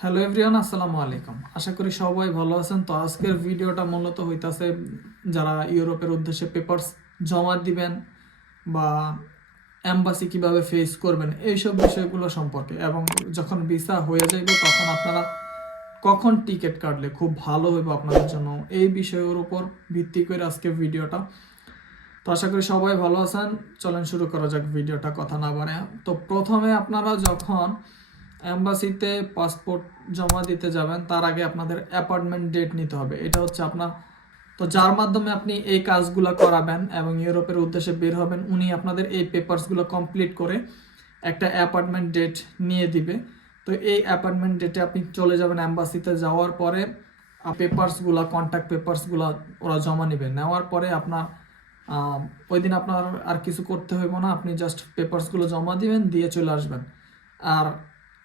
Hello everyone আসসালামু আলাইকুম। আশা করি সবাই ভালো আছেন। তো আজকের ভিডিওটা মূলত হইতাছে যারা ইউরোপের উদ্দেশ্যে পেপারস জমা দিবেন বা অ্যাম্বাসি কীভাবে ফেস করবেন, এইসব বিষয়গুলো সম্পর্কে। এবং যখন ভিসা হয়ে যাইবে, তখন আপনারা কখন টিকিট কাটলে খুব ভালো হইব আপনাদের জন্য, এই বিষয়ের উপর ভিত্তি করে আজকে ভিডিওটা। তো আশা করি সবাই ভালো আছেন। চলেন শুরু করা যাক ভিডিওটা কথা না বাড়ে তো প্রথমে আপনারা যখন অ্যাম্বাসিতে পাসপোর্ট জমা দিতে যাবেন, তার আগে আপনাদের অ্যাপার্টমেন্ট ডেট নিতে হবে। এটা হচ্ছে আপনার, তো যার মাধ্যমে আপনি এই কাজগুলো করাবেন এবং ইউরোপের উদ্দেশ্যে বের হবেন, উনি আপনাদের এই পেপারসগুলো কমপ্লিট করে একটা অ্যাপার্টমেন্ট ডেট নিয়ে দিবে। তো এই অ্যাপার্টমেন্ট ডেটে আপনি চলে যাবেন অ্যাম্বাসিতে যাওয়ার পরে পেপারসগুলো কন্ট্যাক্ট পেপারসগুলো ওরা জমা নেবে। নেওয়ার পরে আপনার ওই দিন আপনার আর কিছু করতে হইব না, আপনি জাস্ট পেপারসগুলো জমা দিবেন, দিয়ে চলে আসবেন। আর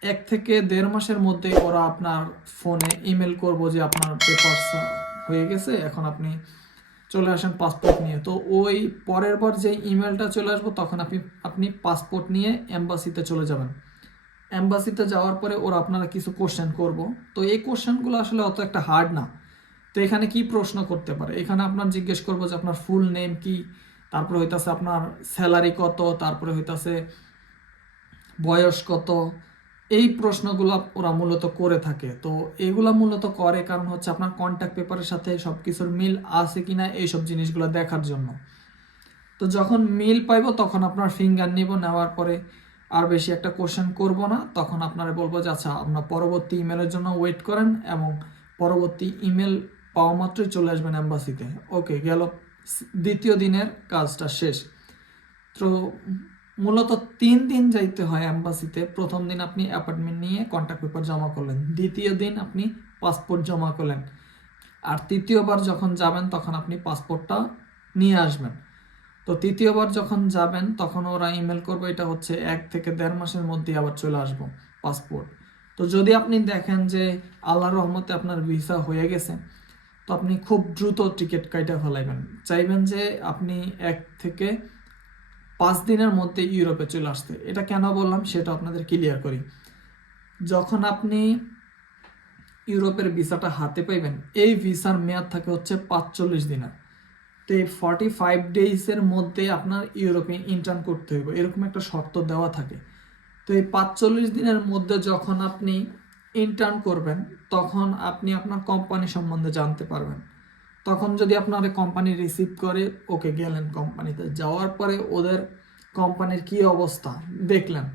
এক থেকে দেড় মাসের মধ্যে ওরা আপনার ফোনে ইমেল করব যে আপনার পেপারস হয়ে গেছে, এখন আপনি চলে আসেন পাসপোর্ট নিয়ে। তো ওই পরের বার যে ইমেলটা চলে আসব, তখন আপনি আপনি পাসপোর্ট নিয়ে এম্বাসিতে চলে যাবেন। এম্বাসিতে যাওয়ার পরে ওরা আপনারা কিছু কোশ্চেন করব। তো এই কোশ্চেনগুলো আসলে অত একটা হার্ড না। তো এখানে কি প্রশ্ন করতে পারে? এখানে আপনার জিজ্ঞেস করব যে আপনার ফুল নেম কি? তারপরে হইতাছে আপনার স্যালারি কত? তারপরে হইতাছে বয়স কত? এই প্রশ্নগুলো ওরা মূলত করে থাকে। তো এগুলা মূলত করে কারণ হচ্ছে আপনার কন্ট্যাক্ট পেপারের সাথে সব কিছুর মিল আছে কি না এইসব জিনিসগুলো দেখার জন্য। তো যখন মিল পাইবো তখন আপনার ফিঙ্গার নিব, নেওয়ার পরে আর বেশি একটা কোশ্চেন করব না। তখন আপনারা বলব যে আচ্ছা আপনার পরবর্তী ইমেলের জন্য ওয়েট করেন এবং পরবর্তী ইমেল পাওয়া মাত্রই চলে আসবেন অ্যাম্বাসিতে ওকে গেল দ্বিতীয় দিনের কাজটা শেষ। তো মূলত তিন দিন যাইতে হয় অ্যাম্বাসিতে প্রথম দিন আপনি অ্যাপার্টমেন্ট নিয়ে কন্ট্যাক্ট পেপার জমা করলেন। দ্বিতীয় দিন আপনি পাসপোর্ট জমা করলেন। আর তৃতীয়বার যখন যাবেন, তখন আপনি পাসপোর্টটা নিয়ে আসবেন। তো তৃতীয়বার যখন যাবেন, তখন ওরা ইমেল করবে, এটা হচ্ছে এক থেকে দেড় মাসের মধ্যে আবার চলে আসব পাসপোর্ট তো যদি আপনি দেখেন যে আল্লাহর রহমতে আপনার ভিসা হয়ে গেছে, তো আপনি খুব দ্রুত টিকিট কাইটা ফেলাইবেন। চাইবেন যে আপনি এক থেকে পাঁচ দিনের মধ্যে ইউরোপে চলে আসতে। এটা কেন বললাম? সেটা আপনাদের ক্লিয়ার করি। যখন আপনি ইউরোপের ভিসাটা হাতে পাইবেন, এই ভিসার মেয়াদ থাকে হচ্ছে পাঁচচল্লিশ দিনের তো এই ফর্টি ফাইভ ডেইসের মধ্যে আপনার ইউরোপে ইন্টার্ন করতে হইব। এরকম একটা শর্ত দেওয়া থাকে। তো এই পাঁচচল্লিশ দিনের মধ্যে যখন আপনি ইন্টার্ন করবেন, তখন আপনি আপনার কোম্পানি সম্বন্ধে জানতে পারবেন। তখন যদি আপনার কোম্পানি রিসিভ করে ওকে গেলেন কোম্পানিতে যাওয়ার পরে ওদের কোম্পানির কি অবস্থা? দেখলেন।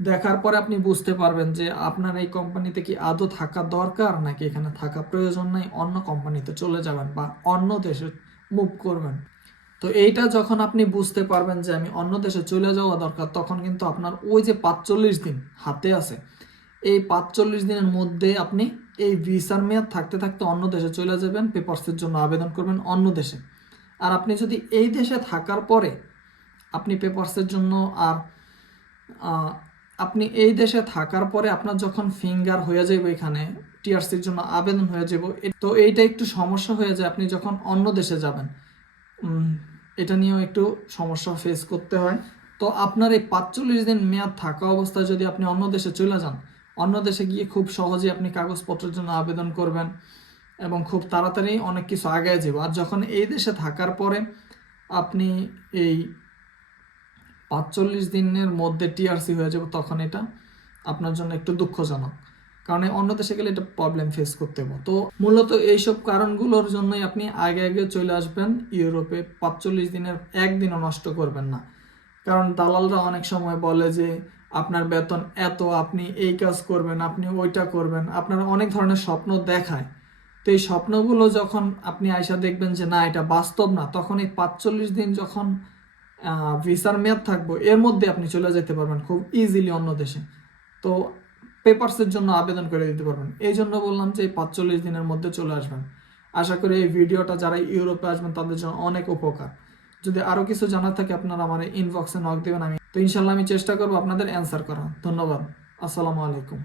দেখার পরে আপনি বুঝতে পারবেন যে আপনার এই কোম্পানিতে কি আদৌ থাকা দরকার, নাকি এখানে থাকা প্রয়োজন নাই, অন্য কোম্পানিতে চলে যাবেন বা অন্য দেশে মুভ করবেন। তো এইটা যখন আপনি বুঝতে পারবেন যে আমি অন্য দেশে চলে যাওয়া দরকার, তখন কিন্তু আপনার ওই যে পাঁচচল্লিশ দিন হাতে আছে, এই পাঁচচল্লিশ দিনের মধ্যে আপনি এই ভিসার মেয়াদ থাকতে থাকতে অন্য দেশে চলে যাবেন পেপারসের জন্য আবেদন করবেন অন্য দেশে। আর আপনি যদি এই দেশে থাকার পরে আপনি পেপারসের জন্য আর আপনি এই দেশে থাকার পরে আপনার যখন ফিঙ্গার হয়ে যাবে এখানে টিআরসির জন্য আবেদন হয়ে যাব তো এইটা একটু সমস্যা হয়ে যায় আপনি যখন অন্য দেশে যাবেন। এটা নিয়েও একটু সমস্যা ফেস করতে হয়। তো আপনার এই পাঁচচল্লিশ দিন মেয়াদ থাকা অবস্থায় যদি আপনি অন্য দেশে চলে যান অন্য দেশে গিয়ে খুব সহজে আপনি কাগজপত্রের জন্য আবেদন করবেন এবং খুব তাড়াতাড়ি অনেক কিছু আগায় যাবে। আর যখন এই দেশে থাকার পরে আপনি এই পাঁচচল্লিশ দিনের মধ্যে টিআরসি হয়ে যাবে, তখন এটা আপনার জন্য একটু দুঃখজনক। কারণ অন্য দেশে গেলে এটা প্রবলেম ফেস করতে হবে। তো মূলত এইসব কারণগুলোর জন্যই আপনি আগে আগে চলে আসবেন ইউরোপে, পাঁচচল্লিশ দিনের একদিনও নষ্ট করবেন না। কারণ দালালরা অনেক সময় বলে যে আপনার বেতন এত, আপনি এই কাজ করবেন, আপনি ওইটা করবেন, আপনার অনেক ধরনের স্বপ্ন দেখায়। তো এই স্বপ্নগুলো যখন আপনি আয়সা দেখবেন যে না, এটা বাস্তব না, তখন এই পাঁচচল্লিশ দিন যখন ভিসার মেয়াদ থাকব, এর মধ্যে আপনি চলে যেতে পারবেন খুব ইজিলি অন্য দেশে। তো পেপারসের জন্য আবেদন করে দিতে পারবেন। এই জন্য বললাম যে এই পাঁচচল্লিশ দিনের মধ্যে চলে আসবেন। আশা করি এই ভিডিওটা যারা ইউরোপে আসবেন, তাদের জন্য অনেক উপকার। যদি আরও কিছু জানার থাকে, আপনারা আমার ইনবক্সে নক দেবেন, আমি তো ইনশাল্লাহ আমি চেষ্টা করব আপনাদের অ্যান্সার করা ধন্যবাদ। আসসালামু আলাইকুম।